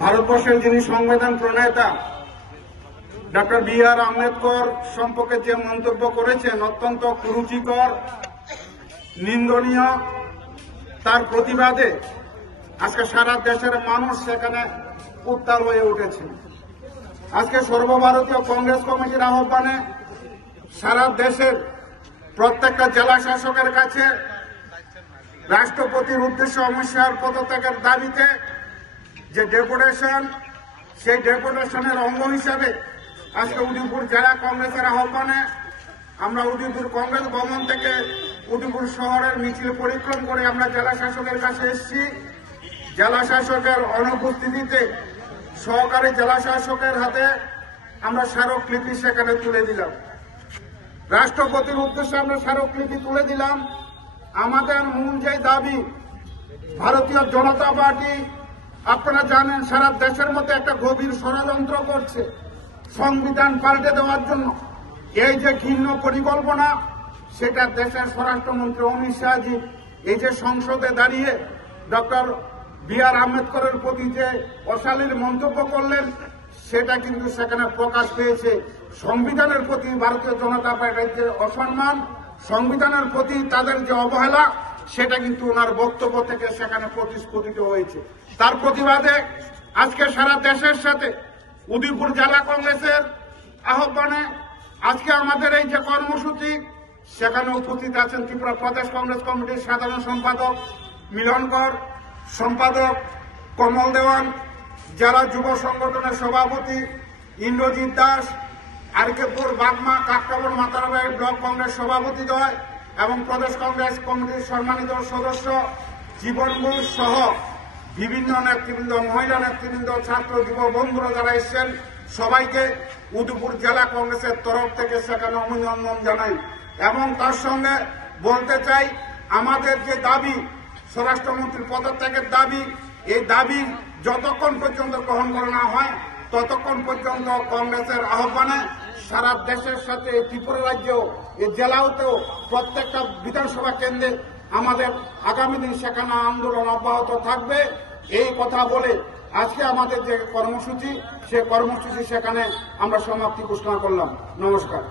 ভারতবর্ষের যিনি সংবিধান প্রণেতা ডক্টর বি.আর. আম্বেদকর সম্পর্কে যে মন্তব্য করেছেন অত্যন্ত কুরুচিকর, নিন্দনীয়। তার প্রতিবাদে আজকে সারা দেশের মানুষ সেখানে উত্তাল হয়ে উঠেছে। আজকে সর্বভারতীয় কংগ্রেস কমিটির আহ্বানে সারা দেশের প্রত্যেকটা জেলা শাসকের কাছে রাষ্ট্রপতির উদ্দেশ্যে অমিত শাহর পদত্যাগের দাবিতে যে ডেপুটেশন, সেই ডেপুটেশনের অঙ্গ হিসাবে আজকে উদয়পুর জেলা কংগ্রেসের আহ্বানে আমরা উদয়পুর কংগ্রেস ভবন থেকে উদয়পুর শহরের মিছিল পরিক্রম করে আমরা জেলা শাসকের কাছে এসেছি। জেলা শাসকের অনুপস্থিতিতে সহকারী জেলা শাসকের হাতে আমরা স্মারকলিপি সেখানে তুলে দিলাম। রাষ্ট্রপতির উদ্দেশ্যে আমরা স্মারকলিপি তুলে দিলাম। আমাদের মূল যে দাবি, ভারতীয় জনতা পার্টি আপনারা জানেন সারা দেশের মধ্যে একটা গভীর ষড়যন্ত্র করছে সংবিধান পাল্টে দেওয়ার জন্য। এই যে ঘৃণ্য পরিকল্পনা, সেটা দেশের স্বরাষ্ট্রমন্ত্রী অমিত শাহজি এই যে সংসদে দাঁড়িয়ে ডক্টর বি.আর. আম্বেদকরের প্রতি যে অশালীন মন্তব্য করলেন, সেটা কিন্তু সেখানে প্রকাশ পেয়েছে। সংবিধানের প্রতি ভারতীয় জনতা পার্টির যে অসম্মান, সংবিধানের প্রতি তাদের যে অবহেলা, সেটা কিন্তু ওনার বক্তব্য থেকে সেখানে প্রতিস্ফুটিত হয়েছে। তার প্রতিবাদে আজকে সারা দেশের সাথে উদয়পুর জেলা কংগ্রেসের আহ্বানে আজকে আমাদের এই যে কর্মসূচি, সেখানে উপস্থিত আছেন ত্রিপুরা প্রদেশ কংগ্রেস কমিটির সাধারণ সম্পাদক মিলন কর, সম্পাদক কমল দেওয়ান, জেলা যুব সংগঠনের সভাপতি ইন্দ্রজিৎ দাস, আরকেপুর বাগমা কাকটাবর মাতারাবাড়ি ব্লক কংগ্রেস সভাপতিদ্বয় এবং প্রদেশ কংগ্রেস কমিটির সম্মানিত সদস্য জীবন ঘোষ সহ বিভিন্ন নেতৃবৃন্দ, মহিলা নেতৃবৃন্দ, ছাত্র যুব বন্ধুরা যারা এসছেন, সবাইকে উদয়পুর জেলা কংগ্রেসের তরফ থেকে সেখানে অভিনন্দন জানাই। এবং তার সঙ্গে বলতে চাই, আমাদের যে দাবি স্বরাষ্ট্রমন্ত্রীর পদত্যাগের দাবি, এই দাবি যতক্ষণ পর্যন্ত গ্রহণ করা না হয় ততক্ষণ পর্যন্ত কংগ্রেসের আহ্বানে সারা দেশের সাথে ত্রিপুরা রাজ্য, এই জেলাতেও প্রত্যেকটা বিধানসভা কেন্দ্রে আমাদের আগামী দিন সেখানে আন্দোলন অব্যাহত থাকবে। এই কথা বলে আজকে আমাদের যে কর্মসূচি, সে কর্মসূচি সেখানে আমরা সমাপ্তি ঘোষণা করলাম। নমস্কার।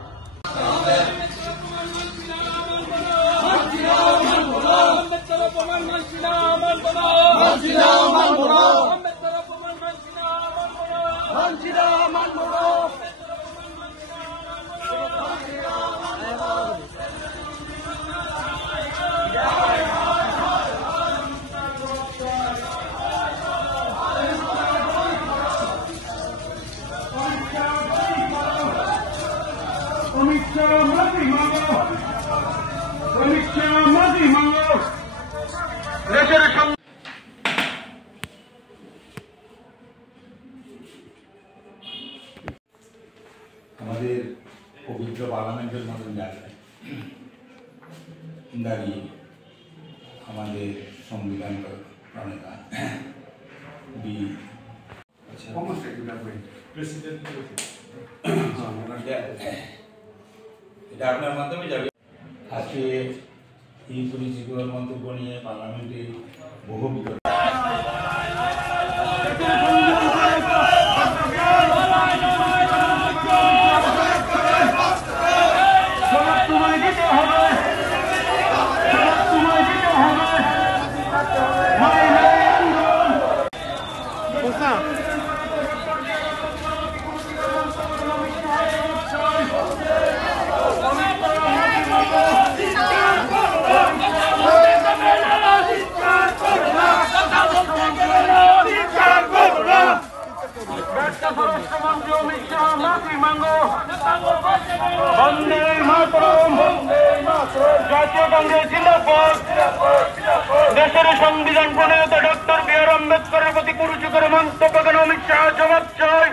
আমাদের পবিত্র পার্লামেন্টের মতন জায়গায় দাঁড়িয়ে আমাদের সংবিধান প্রণেতা এটা আপনার মাধ্যমে যাবে। আজকে এই পরিচিতির মন্তব্য নিয়ে পার্লামেন্টে বহু বিতর্ক। জাতীয় কংগ্রেস জিন্দাবাদ। দেশের সংবিধান প্রণেতা ডক্টর বি.আর. আম্বেদকরের প্রতি কুরুচিকর মন্তব্য অমিত শাহ জবাব চাই।